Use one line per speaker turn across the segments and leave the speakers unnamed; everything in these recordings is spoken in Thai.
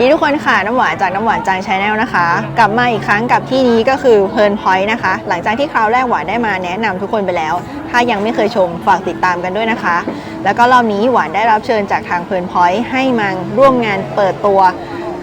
ดีทุกคนค่ะ น้ำหวานจากน้ำหวานจางชาแนลนะคะ กลับมาอีกครั้งกับที่นี้ก็คือเพลินพอยต์นะคะ หลังจากที่คราวแรกหวานได้มาแนะนำทุกคนไปแล้ว ถ้ายังไม่เคยชมฝากติดตามกันด้วยนะคะ แล้วก็รอบนี้หวานได้รับเชิญจากทางเพลินพอยต์ให้มาร่วมงานเปิดตัว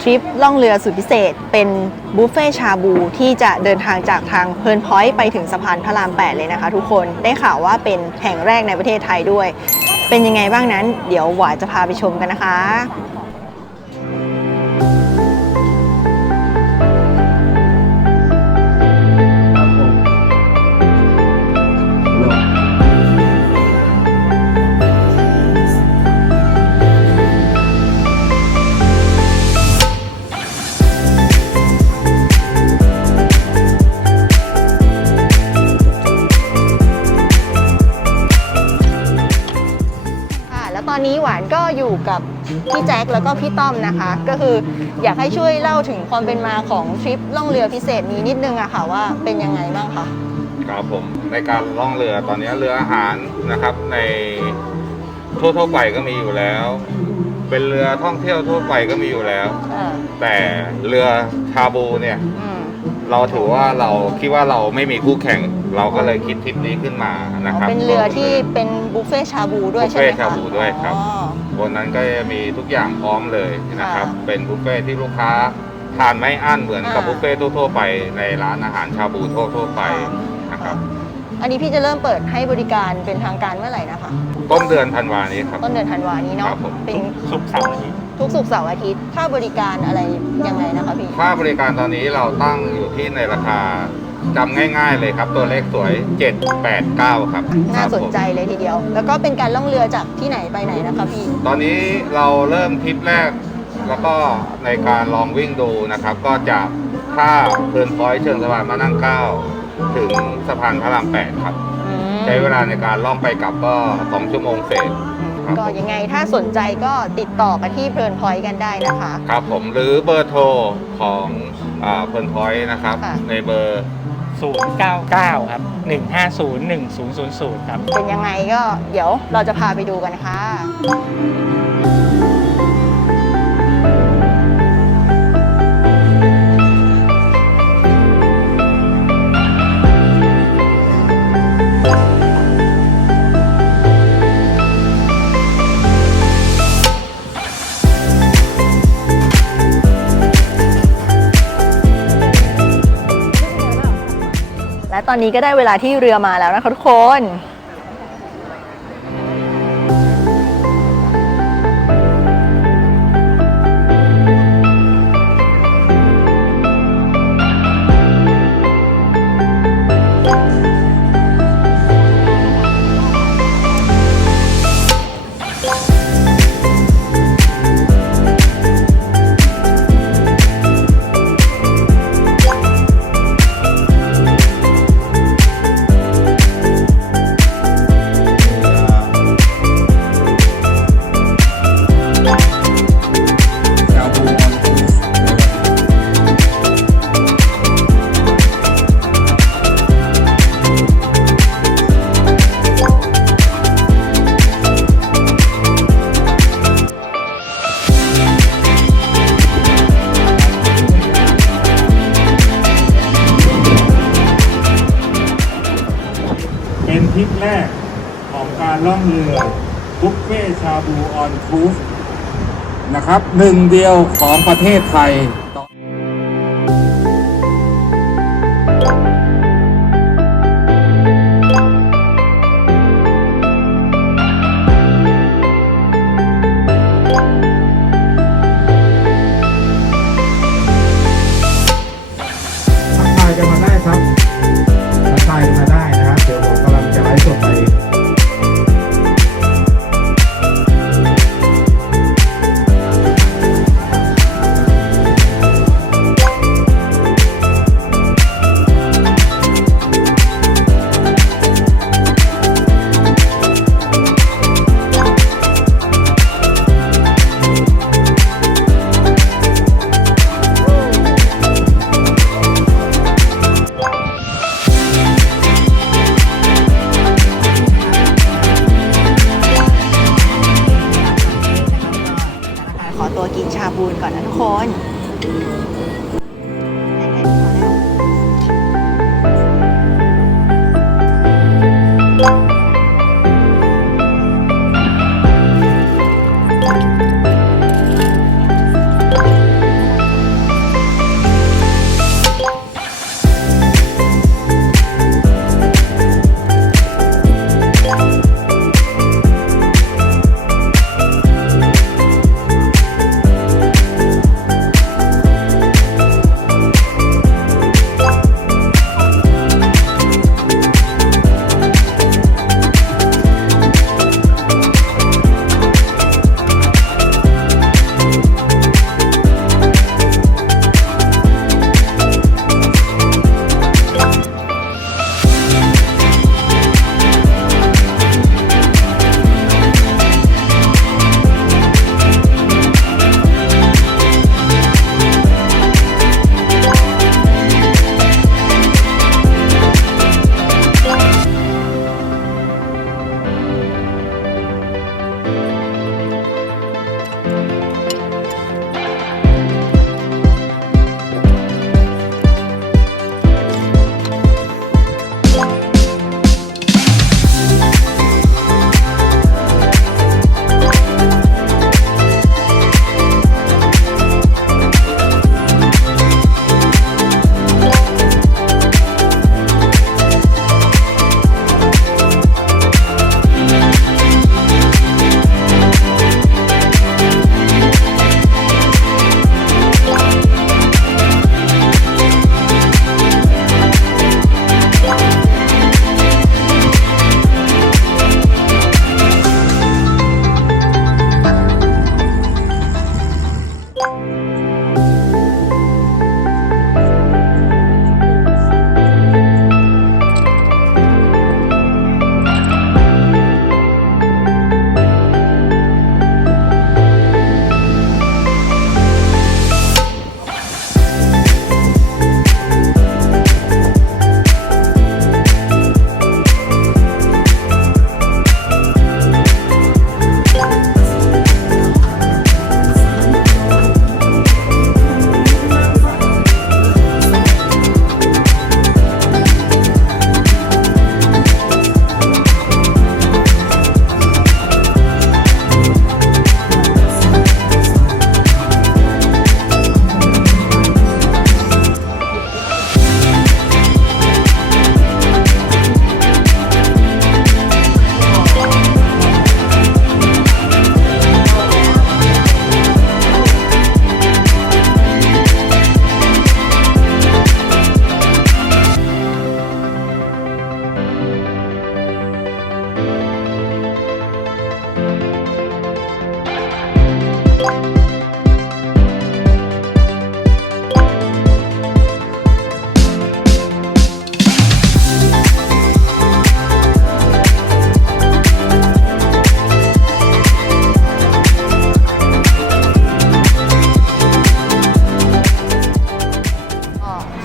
ทริปล่องเรือสุดพิเศษ เป็นบุฟเฟ่ชาบูที่จะเดินทางจากทางเพลินพอยต์ไปถึงสะพานพระราม 8 เลยนะคะทุกคนได้ข่าวว่าเป็นแห่งแรกในประเทศไทยด้วย เป็นยังไงบ้างนั้น เดี๋ยวหวานจะพาไปชมกันนะคะ อนนี้หวานก็อยู่กับพี่แจ็คแล้วก็พี่ต้อมนะคะ ก็คืออยากให้ช่วยเล่าถึงความเป็นมาของทริปล่องเรือพิเศษนี้นิดนึงอะค่ะว่าเป็นยังไงบ้างคะ
ครับผมในการล่องเรือตอนนี้เรืออาหารนะครับในทั่วทั่วๆไปก็มีอยู่แล้ว เป็นเรือท่องเที่ยวทั่วไปก็มีอยู่แล้ว
อ่า
แต่เรือชาบูเนี่ย
อืม
เราถือว่าเราคิดว่าเราไม่มีคู่แข่ง เราก็เลยคิดทริปนี้ขึ้นมานะครับ
เป็นเรือที่เป็นบุฟเฟ่ชาบูด้วยใช่ไหม
บุฟเฟ่
คะ
ชาบูด้วยครับ
อ๋อบ
นนั้นก็จะมีทุกอย่างพร้อมเลยนะครับ
ค่ะ
เป็นบุฟเฟ่ที่ลูกค้าทานไม่อั้นเหมือนกับ
อ่า
บุฟเฟ่ทั่วๆไปในร้านอาหารชาบูทั่วๆไปนะครับ
อันนี้พี่จะเริ่มเปิดให้บริการเป็นทางการเมื่อไหร่นะคะ
ต้นเดือนธันวานี้ครับ
ต้นเดือนธันวานี้เนาะ
ครับผม
เป็น
สุกร์เสาร์อาทิตย์
ทุกศุกร์เสาร์อาทิตย์ ค่าบริการอะไรยังไงนะคะพี่
ค่าบริการตอนนี้เราตั้งอยู่ที่ในราคาจำง่ายๆเลยครับ ตัวเลขสวย 789 ครับ
น่าสนใจ
ครับ
เลยทีเดียว แล้วก็เป็นการล่องเรือจากที่ไหนไปไหนนะคะพี่
ผมตอนนี้เราเริ่มทริปแรก แล้วก็ในการลองวิ่งดูนะครับ ก็จากท่าเพลินพอยต์เชิงสะพานมานั่งเก้าถึงสะพานพระราม 8 ครับ ใช้เวลาในการล่องไปกลับก็ 2 ชั่วโมงเศษ ครับ
ก็ยังไงถ้าสนใจก็ติดต่อกันที่เพลินพอยต์กันได้นะคะ
ครับผมหรือเบอร์โทรของอ่าเพลินพอยต์นะครับ
ค่ะ
ในเบอร์
099 ครับ 150 1000 ครับ
เป็นยังไงก็เดี๋ยวเราจะพาไปดูกันค่ะ อนนี้ก็ได้เวลาที่เรือมาแล้วนะคะทุกคน
เป็น ของการล่องเรือบุฟเฟ่ชาบูออนครูฟนะครับหนึ่งเดียวของประเทศไทย
ชาบูนก่อนนะทุกคน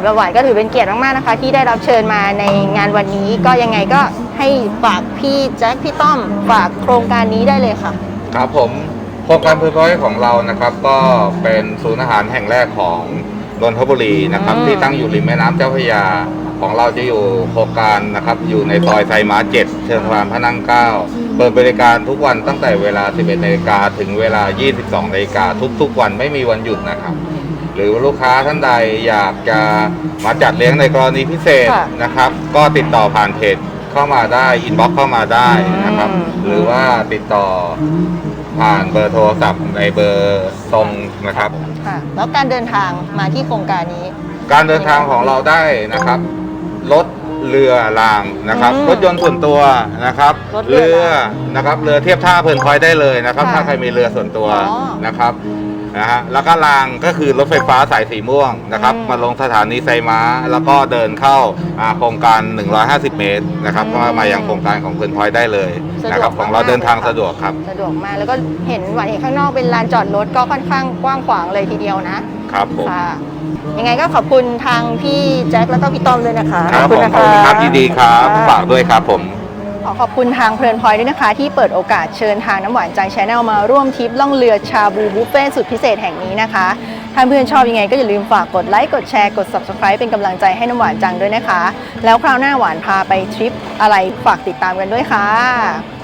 ำหรับหวานก็ถือเป็นเกียรติมากๆนะคะ ที่ได้รับเชิญมาในงานวันนี้ก็ยังไงก็ให้ฝากพี่แจ็คพี่ต้อมฝากโครงการนี้ได้เลยค่ะ
ครับผมโครงการเพื่อพอยของเรานะครับ ก็เป็นศูนย์อาหารแห่งแรกของนนทบุรีนะครับ
อืม
ที่ตั้งอยู่ริมแม่น้ำเจ้าพระยาของเราจะอยู่โครงการนะครับ อยู่ในซอยไซม้าเจ็ดเชิงสะพานพระนั่งเก้าเปิดบริการทุกวันตั้งแต่เวลา 11นาฬิกาถึงเวลา 22นาฬิกาทุกๆวันไม่มีวันหยุดนะครับ หรือลูกค้าท่านใดอยากจะมาจัดเลี้ยงในกรณีพิเศษ
ค่ะ
นะครับ ก็ติดต่อผ่านเพจเข้ามาได้อินบ็อกเข้ามาได้นะครับ
อืม
หรือว่าติดต่อผ่านเบอร์โทรศัพท์ในเบอร์ตรงนะครับ
ค่ะ แล้วการเดินทางมาที่โครงการนี้
การเดินทางของเราได้นะครับรถเรือรางนะครับ
อืม
รถยนต์ส่วนตัวนะครับ
รถเรือ
นะครับเรือเทียบท่าเพลินพลอยได้เลยนะครับ
ค่ะ
ถ้าใครมีเรือส่วนตัว
อ๋อ
นะครับ นะฮะแล้วก็รางก็คือรถไฟฟ้าสายสีม่วงนะครับ
อืม
มาลงสถานีไซม้า แล้วก็เดินเข้าอ่าโครงการ 150 เมตรนะครับ
อืม
ก็มายังโครงการของเพลินพลอยได้เลย
สะดวก
นะครับของเรา
มากๆ
เดินทาง
เลยค่ะ
สะดวกครับ
สะดวกมากแล้วก็เห็นหวานเห็นข้างนอกเป็นลานจอดรถก็ค่อนข้างกว้างขวางเลยทีเดียวนะครับ
ผม
ค่ะยังไงก็ขอบคุณทางพี่แจ็คแล้วก็พี่ต้อมด้วยนะคะ
ครับผม
นะ
ขอบคุณครับยินดีครับะฝากด้วยครับผม
ขอขอบคุณทางเพลินพลอยด้วยนะคะ ที่เปิดโอกาสเชิญทางน้ำหวานใจชาแนลมาร่วมทริปล่องเรือชาบูบุฟเฟ่สุดพิเศษแห่งนี้นะคะถ้าเพื่อนชอบยังไงก็อย่าลืมฝากกดไลค์กดแชร์กด subscribe เป็นกำลังใจให้น้ำหวานจังด้วยนะคะ แล้วคราวหน้าหวานพาไปทริปอะไรฝากติดตามกันด้วยค่ะ